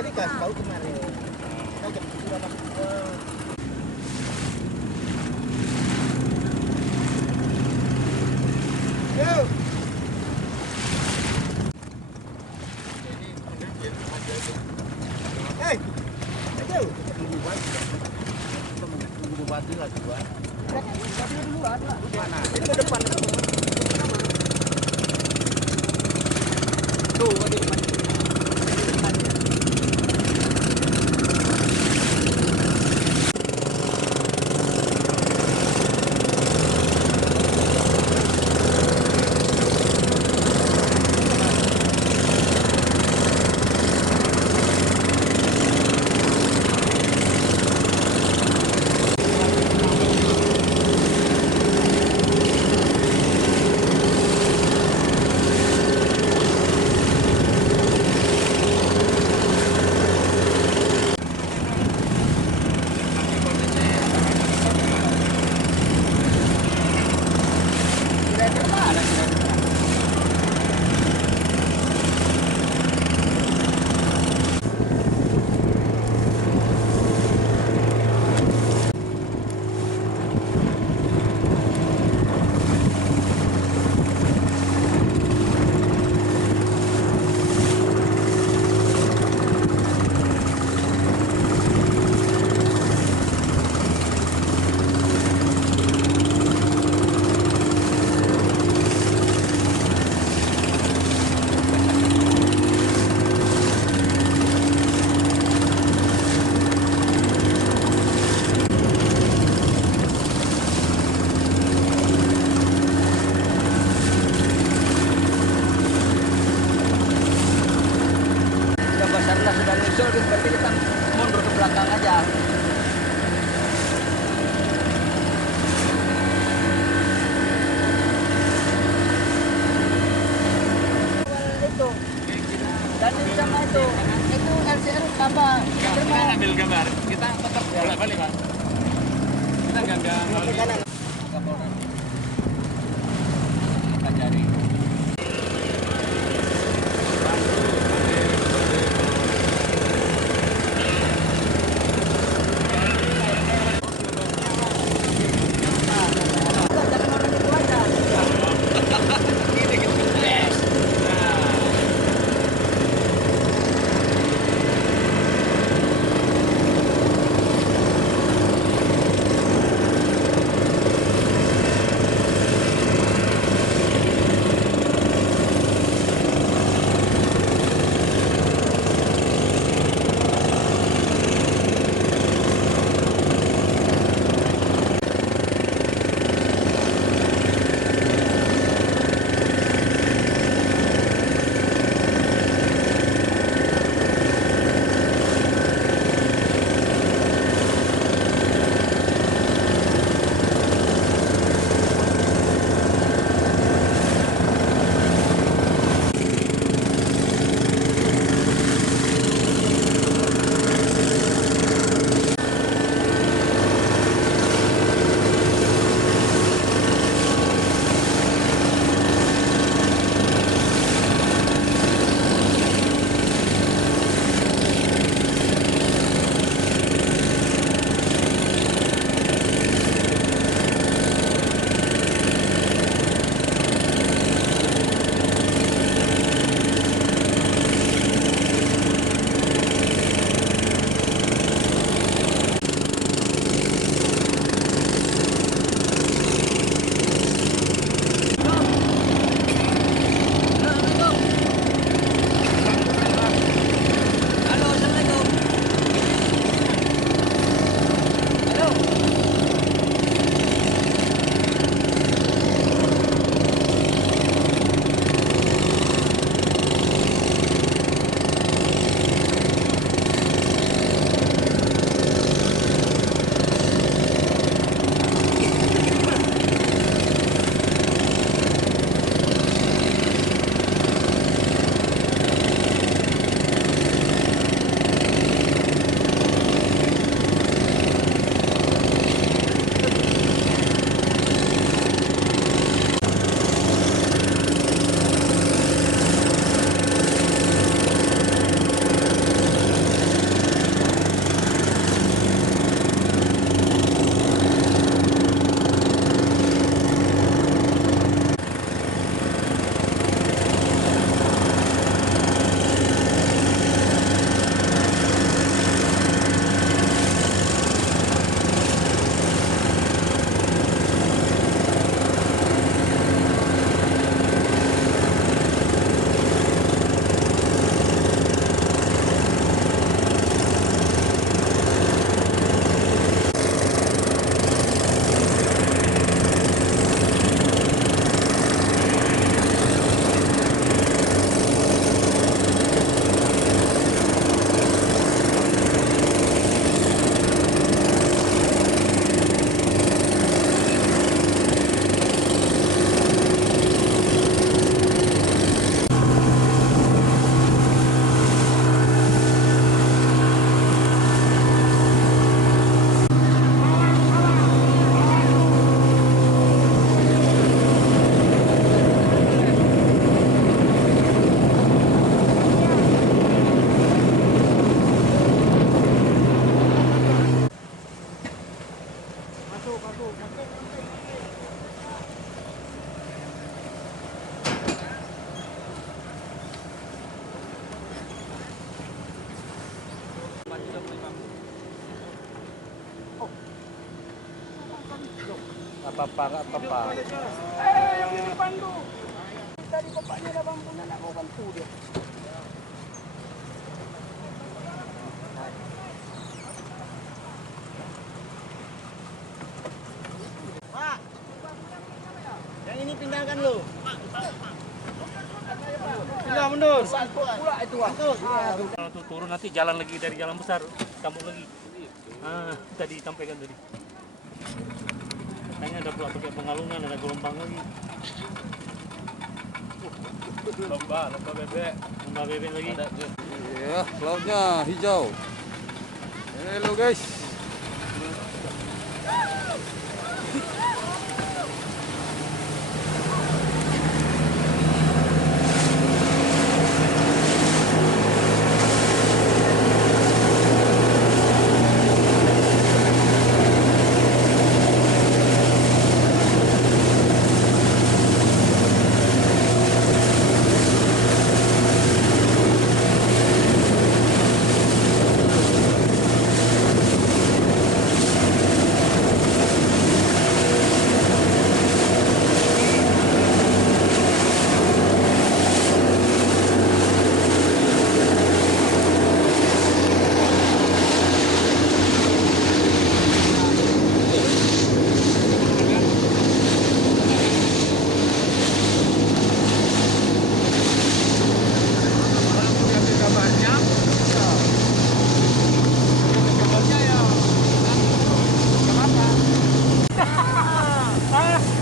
Jadi kasih tahu kemarin. Kita jam 7 apa? Yo. Hei. Ayo, kita tunggu bupati. Kita tunggu bupati lah dua. Bupati duluan lah. Mana? Ini ke depan. Tuh, ada di mana? Basarnas sudah muncul, berarti kita mundur ke belakang aja. Itu dan sama itu LCR apa? Kita ambil gambar, kita tetap bolak balik pak. Kita nggak kita cari. Apa-apa, nggak apa-apa. Yang ini pandu. Tadi bapaknya ada bambu nak mau bantu dia. Pak, yang ini pindahkan lo. Pindah mundur. Pula itu ah. Kalau tuh turun nanti jalan lagi dari jalan besar, kampung lagi. Tadi sampaikan tadi. Kayaknya ada pula pakai pengalungan, ada gelombang lagi. Lomba bebek. Lomba bebek lagi. Ya, lautnya hijau. Halo guys.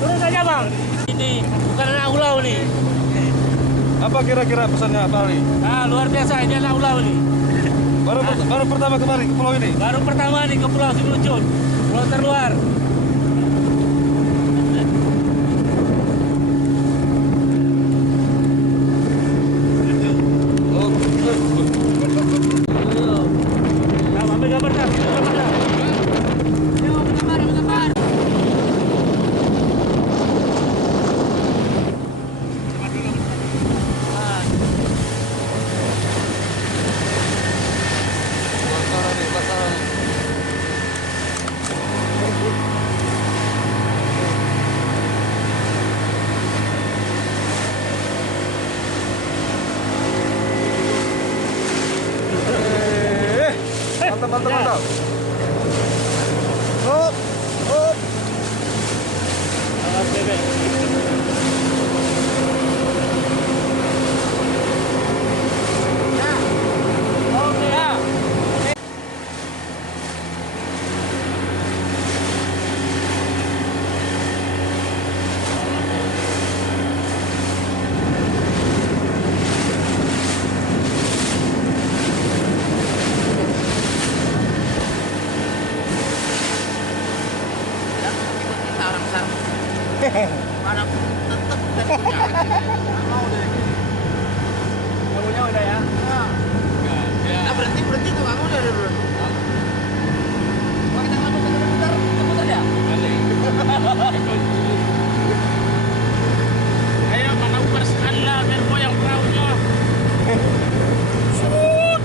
Turun saja bang. Ini bukan anak ulau nih. Apa kira-kira pesannya Pak Ali? Luar biasa ini anak ulau nih. Baru pertama kemarin ke pulau ini. Baru pertama nih ke Pulau Sibucun, pulau terluar. Nah, ambil gambar dah. Basah nih, basah nih. Mantap, mantap, mantap. Hop, hop. Alas bebek. Mana tetap dari punya. Mau deh. Kamunya udah ya. Nah, berhenti tuh kamu udah dulu. Mau kita ngambil sebentar, sebentar ya. Ayo mana uber sekali lah biar goyang perahunya. Shoot.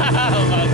Bagus.